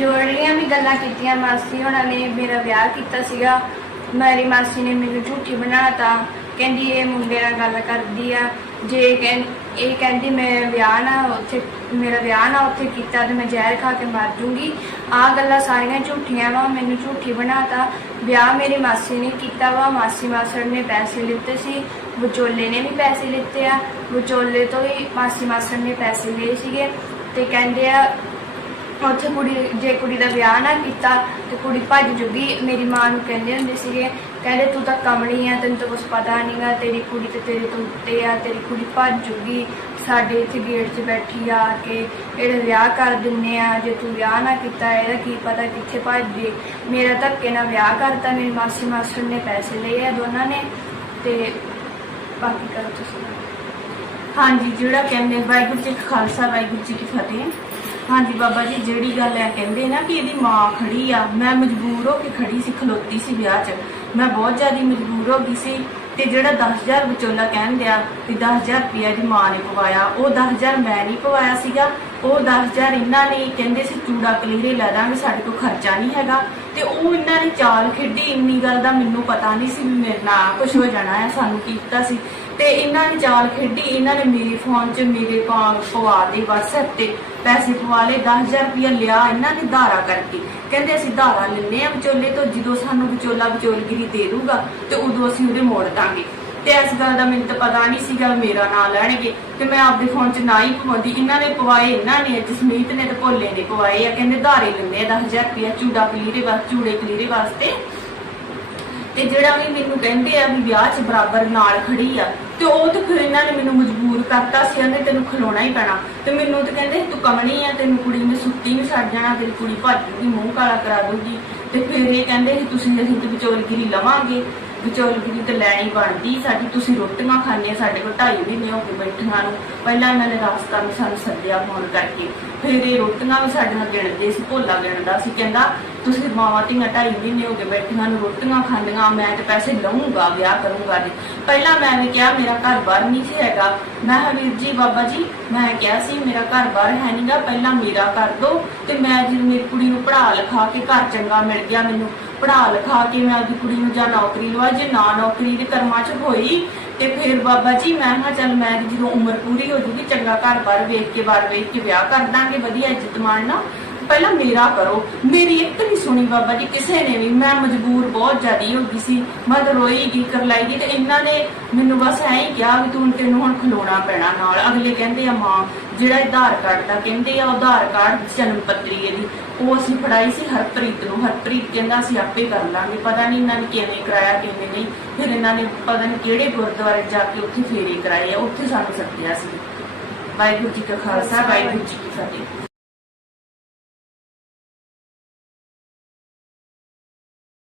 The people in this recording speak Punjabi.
ਜਿਹੜੀਆਂ ਵੀ ਗੱਲਾਂ ਕੀਤੀਆਂ ਮਾਸੀ ਉਹਨਾਂ ਨੇ, ਮੇਰਾ ਵਿਆਹ ਕੀਤਾ ਸੀਗਾ। ਮੇਰੀ ਮਾਸੀ ਨੇ ਮੈਨੂੰ ਝੂਠੀ ਬਣਾਤਾ। ਕਹਿੰਦੀ ਇਹ ਮੁੰਡੇ ਨਾਲ ਗੱਲ ਕਰਦੀ ਆ। ਜੇ ਕਹਿੰ- ਇਹ ਕਹਿੰਦੀ ਮੈਂ ਵਿਆਹ ਨਾ ਉੱਥੇ, ਮੇਰਾ ਵਿਆਹ ਨਾ ਉੱਥੇ ਕੀਤਾ ਤੇ ਮੈਂ ਜ਼ਹਿਰ ਖਾ ਕੇ ਮਰ ਜੂੰਗੀ। ਆ ਗੱਲਾਂ ਸਾਰੀਆਂ ਝੂਠੀਆਂ ਵਾ, ਮੈਨੂੰ ਝੂਠੀ ਬਣਾਤਾ। ਵਿਆਹ ਮੇਰੀ ਮਾਸੀ ਨੇ ਕੀਤਾ ਵਾ। ਮਾਸੀ ਮਾਸੜ ਨੇ ਪੈਸੇ ਲਿੱਤੇ ਸੀ। ਵਿਚੋਲੇ ਨੇ ਵੀ ਪੈਸੇ ਲਿੱਤੇ ਆ। ਵਿਚੋਲੇ ਤੋਂ ਹੀ ਮਾਸੀ ਮਾਸੜ ਨੇ ਪੈਸੇ ਲਏ ਸੀਗੇ। ਤੇ ਕਹਿੰਦੇ ਆ ਉੱਥੇ ਕੁੜੀ, ਜੇ ਕੁੜੀ ਦਾ ਵਿਆਹ ਨਾ ਕੀਤਾ ਤੇ ਕੁੜੀ ਭੱਜ ਜੂਗੀ। ਮੇਰੀ ਮਾਂ ਨੂੰ ਕਹਿੰਦੇ ਹੁੰਦੇ ਸੀਗੇ, ਕਹਿੰਦੇ, ਤੂੰ ਤਾਂ ਕਮਲੀ ਆ, ਤੈਨੂੰ ਤਾਂ ਕੁਝ ਪਤਾ ਨਹੀਂਗਾ ਤੇਰੀ ਕੁੜੀ ਤੇ ਤੇਰੇ ਤੋਂ ਉੱਤੇ ਆ, ਤੇਰੀ ਕੁੜੀ ਭੱਜ ਜੂਗੀ। ਸਾਡੇ ਇੱਥੇ ਗੇਟ 'ਚ ਬੈਠੀ ਆ ਕੇ ਇਹਦਾ ਵਿਆਹ ਕਰ ਦਿੰਨੇ ਆ। ਜੇ ਤੂੰ ਵਿਆਹ ਨਾ ਕੀਤਾ, ਇਹਦਾ ਕੀ ਪਤਾ ਕਿੱਥੇ ਭੱਜ ਜੇ। ਮੇਰਾ ਧੱਕੇ ਨਾਲ ਵਿਆਹ ਕਰਤਾ, ਮੇਰੀ ਮਾਸੀ ਮਾਸਟਰ ਨੇ ਪੈਸੇ ਲਏ ਆ ਦੋਨਾਂ ਨੇ ਤੇ ਬਾਕੀ ਕਰੋ ਤੁਸੀਂ। ਹਾਂਜੀ, ਜਿਹੜਾ ਕਹਿੰਦੇ, ਵਾਹਿਗੁਰੂ ਜੀ ਕਾ ਖਾਲਸਾ, ਵਾਹਿਗੁਰੂ ਜੀ ਕੀ ਫਤਿਹ। ਹਾਂਜੀ ਬਾਬਾ ਜੀ, ਜਿਹੜੀ ਗੱਲ ਹੈ ਕਹਿੰਦੇ ਨਾ ਕਿ ਇਹਦੀ ਮਾਂ ਖੜੀ ਆ, ਮੈਂ ਮਜਬੂਰ ਹੋ ਕੇ ਖੜੀ ਸੀ, ਖਲੋਤੀ ਸੀ ਵਿਆਹ 'ਚ। ਮੈਂ ਬਹੁਤ ਜ਼ਿਆਦਾ ਮਜਬੂਰ ਹੋ ਗਈ ਸੀ ਤੇ ਜਿਹੜਾ 10000 ਵਿਚੋਲਾ ਕਹਿਣ ਦਿਆ ਵੀ 10000 ਰੁਪਇਆ ਦੀ ਮਾਂ ਨੇ ਪਵਾਇਆ, ਉਹ 10000 ਮੈਂ ਨਹੀਂ ਪਵਾਇਆ ਸੀਗਾ। ਉਹ 10000 ਇਹਨਾਂ ਨੇ ਕਹਿੰਦੇ ਸੀ ਚੂੜਾ ਕਲੀਰੇ ਲੈ ਦਾਂਗੇ, ਸਾਡੇ ਕੋਲ ਖਰਚਾ ਨਹੀਂ ਹੈਗਾ। ਤੇ ਉਹ ਇਹਨਾਂ ਨੇ ਚਾਲ ਖੇਡੀ, ਇੰਨੀ ਗੱਲ ਦਾ ਮੈਨੂੰ ਪਤਾ ਨਹੀਂ ਸੀ ਵੀ ਮੇਰੇ ਨਾਲ ਕੁਝ ਹੋ ਜਾਣਾ ਹੈ ਸਾਨੂੰ ਕੀ ਪਤਾ ਸੀ। ਤੇ ਇਹਨਾਂ ਨੇ ਚਾਲ ਖੇਡੀ, ਇਹਨਾਂ ਨੇ ਮੇਰੇ ਫੋਨ 'ਚ ਮੇਰੇ ਪਾ ਪਵਾ ਦੇ WhatsApp ਤੇ ਪੈਸੇ ਪਵਾ ਲਏ 10000 ਰੁਪਇਆ ਲਿਆ, ਇਹਨਾਂ ਨੇ ਧਾਰਾ ਕਰਕੇ। ਕਹਿੰਦੇ ਅਸੀਂ ਧਾਰਾ ਲੈਨੇ ਆ ਵਿਚੋਲੇ ਤੋਂ, ਜਦੋਂ ਸਾਨੂੰ ਵਿਚੋਲਾ ਵਿਚੋਲਗਿਰੀ ਦੇ ਦੂਗਾ ਤੇ ਉਦੋਂ ਅਸੀਂ ਉਹਦੇ ਮੋੜ ਦਾਂਗੇ। ਤੇ ਇਸ ਗੱਲ ਦਾ ਮੈਨੂੰ ਤਾਂ ਪਤਾ ਨਹੀਂ ਸੀਗਾ, ਮੇਰਾ ਨਾਂ ਲੈਣਗੇ। ਤੇ ਮੈਂ ਆਪਦੇ ਫੋਨ 'ਚ ਨਾ ਹੀ ਪਵਾਉਂਦੀ ਇਹਨਾਂ ਨੇ ਪਵਾਏ, ਇਹਨਾਂ ਨੇ, ਜਸਮੀਤ ਨੇ ਤੇ ਭੋਲੇ ਨੇ ਪਵਾਏ ਆ। ਕਹਿੰਦੇ ਧਾਰੇ ਲੈਂਦੇ ਆ 10000 ਰੁਪਇਆ ਚੂੜਾ ਕਲੀਰੇ ਵਾਸਤੇ ਚੂੜੇ ਕਲੀਰੇ ਵਾਸਤੇ। ਤੇ ਜਿਹੜਾ ਵੀ ਮੈਨੂੰ ਕਹਿੰਦੇ ਆ ਵੀ ਵਿਆਹ 'ਚ ਬਰਾਬਰ ਨਾਲ ਖੜੀ ਆ, ਤੇ ਉਹ ਤੇ ਫਿਰ ਇਹਨਾਂ ਨੇ ਮੈਨੂੰ ਮਜਬੂਰ ਕਰਤਾ ਸੀ। ਕਹਿੰਦੇ ਤੈਨੂੰ ਖਲੋਣਾ ਹੀ ਪੈਣਾ। ਤੇ ਮੈਨੂੰ ਤੇ ਕਹਿੰਦੇ, ਤੂੰ ਕਮਣੀ ਆ, ਤੈਨੂੰ ਕੁੜੀ ਨੇ ਸੁੱਤੀ ਨਹੀਂ ਛੱਡ ਜਾਣਾ, ਤੇਰੀ ਕੁੜੀ ਭੱਜ ਜੂਗੀ, ਮੂੰਹ ਕਾਲਾ ਕਰਾ ਦੂਗੀ ਤੇ ਫਿਰ ਇਹ ਕਹਿੰਦੇ ਸੀ, ਤੁਸੀਂ ਅਸੀਂ ਤੇ ਵਿਚੋਲਗਿਰੀ ਲਵਾਂਗੇ। ਵਿਚੋਲਗਿਰੀ ਤੇ ਲੈਣੀ ਬਣਦੀ, ਸਾਡੀ ਤੁਸੀਂ ਰੋਟੀਆਂ ਖਾਣੇ ਸਾਡੇ ਕੋਲ ਢਾਈ ਮਹੀਨੇ ਹੋ ਗਏ ਬੈਠੀਆਂ ਨੂੰ। ਪਹਿਲਾਂ ਇਹਨਾਂ ਨੇ ਰਾਸਤਾ ਨੂੰ ਸਾਨੂੰ ਸੱਦਿਆ ਫੋਨ ਕਰਕੇ। ਫਿਰ ਇਹ ਰੋਟੀਆਂ ਵੀ ਸਾਡੇ ਨਾਲ ਗਿਣਦੇ ਸੀ, ਭੋਲਾ ਗਿਣਦਾ ਸੀ, ਕਹਿੰਦਾ, ਤੁਸੀਂ ਮਾਵਾਂ ਧੀਆਂ ਢਾਈ ਮਹੀਨੇ ਹੋ ਗਏ ਬੈਠੀਆਂ ਨੂੰ ਰੋਟੀਆਂ ਖਾਂਦੀਆਂ, ਮੈਂ ਤੇ ਪੈਸੇ ਲਵਾਂਗਾ ਵਿਆਹ ਕਰੂੰਗਾ ਜੀ ਪਹਿਲਾਂ ਮੈਂ ਵੀ ਕਿਹਾ, ਮੇਰਾ ਘਰ ਬਾਹਰ ਨਹੀਂ ਸੀ ਹੈਗਾ। ਮੈਂ ਕਿਹਾ, ਵੀਰ ਜੀ, ਬਾਬਾ ਜੀ, ਮੈਂ ਕਿਹਾ ਸੀ, ਮੇਰਾ ਘਰ ਬਾਹਰ ਹੈ ਨਹੀਂਗਾ ਪਹਿਲਾਂ ਮੇਰਾ ਕਰ ਦੋ ਤੇ ਮੈਂ ਜੀ ਮੇਰੀ ਕੁੜੀ ਨੂੰ ਪੜ੍ਹਾ ਲਿਖਾ ਕੇ ਘਰ ਚੰਗਾ ਮਿਲ ਗਿਆ ਮੈਨੂੰ। ਪੜਾ ਲਿਖਾ ਕੇ ਮੈਂ ਆਪਦੀ ਕੁੜੀ ਨੂੰ ਜਾਂ ਨੌਕਰੀ ਲਵਾ, ਜੇ ਨਾ ਨੌਕਰੀ ਦੇ ਕਰਮਾਂ 'ਚ ਹੋਈ, ਤੇ ਫਿਰ ਬਾਬਾ ਜੀ ਮੈਂ ਕਿਹਾ ਚੱਲ ਮੈਂ ਜਦੋਂ ਉਮਰ ਪੂਰੀ ਹੋ ਜੂਗੀ, ਚੰਗਾ ਘਰ ਬਾਰ ਵੇਖ ਕੇ ਬਾਰ ਵੇਖ ਕੇ ਵਿਆਹ ਕਰ ਦਾਂਗੇ, ਵਧੀਆ ਇੱਜ਼ਤ ਮਾਣ ਨਾਲ। ਪਹਿਲਾਂ ਮੇਰਾ ਕਰੋ। ਮੇਰੀ ਇੱਕ ਨਹੀਂ ਸੁਣੀ ਬਾਬਾ ਜੀ, ਕਿਸੇ ਨੇ ਵੀ। ਮੈਂ ਮਜਬੂਰ ਬਹੁਤ ਜ਼ਿਆਦੀ ਹੋ ਗਈ ਸੀ। ਮੈਂ ਤਾਂ ਰੋਈ ਗਈ ਕਰਲਾਈ ਗਈ ਤੇ ਇਹਨਾਂ ਨੇ ਮੈਨੂੰ ਬਸ ਐਂ ਹੀ ਕਿਹਾ ਵੀ ਤੂੰ ਤੈਨੂੰ ਹੁਣ ਖਲੋਣਾ ਪੈਣਾ ਨਾਲ। ਅਗਲੇ ਕਹਿੰਦੇ ਆ, ਮਾਂ, ਜਿਹੜਾ ਆਧਾਰ ਕਾਰਡ ਦਾ, ਕਹਿੰਦੇ ਆ, ਆਧਾਰ ਕਾਰਡ ਜਨਮ ਪੱਤਰੀ ਇਹਦੀ। ਉਹ ਅਸੀਂ ਫੜਾਈ ਸੀ ਹਰਪ੍ਰੀਤ ਨੂੰ। ਹਰਪ੍ਰੀਤ ਕਹਿੰਦਾ, ਅਸੀਂ ਆਪੇ ਕਰ ਲਾਂਗੇ। ਪਤਾ ਨਹੀਂ ਇਹਨਾਂ ਨੇ ਕਿਵੇਂ ਕਰਾਇਆ, ਕਿਵੇਂ ਨਹੀਂ। ਫਿਰ ਇਹਨਾਂ ਨੇ ਪਤਾ ਨਹੀਂ ਕਿਹੜੇ ਗੁਰਦੁਆਰੇ ਜਾ ਕੇ ਉੱਥੇ ਫੇਰੇ ਕਰਾਏ ਆ। ਉੱਥੇ ਸਾਨੂੰ ਸੱਦਿਆ ਸੀ। ਵਾਹਿਗੁਰੂ ਜੀ ਕਾ ਖਾਲਸਾ, ਵਾਹਿਗੁਰੂ ਜੀ ਕੀ ਫਤਿਹ।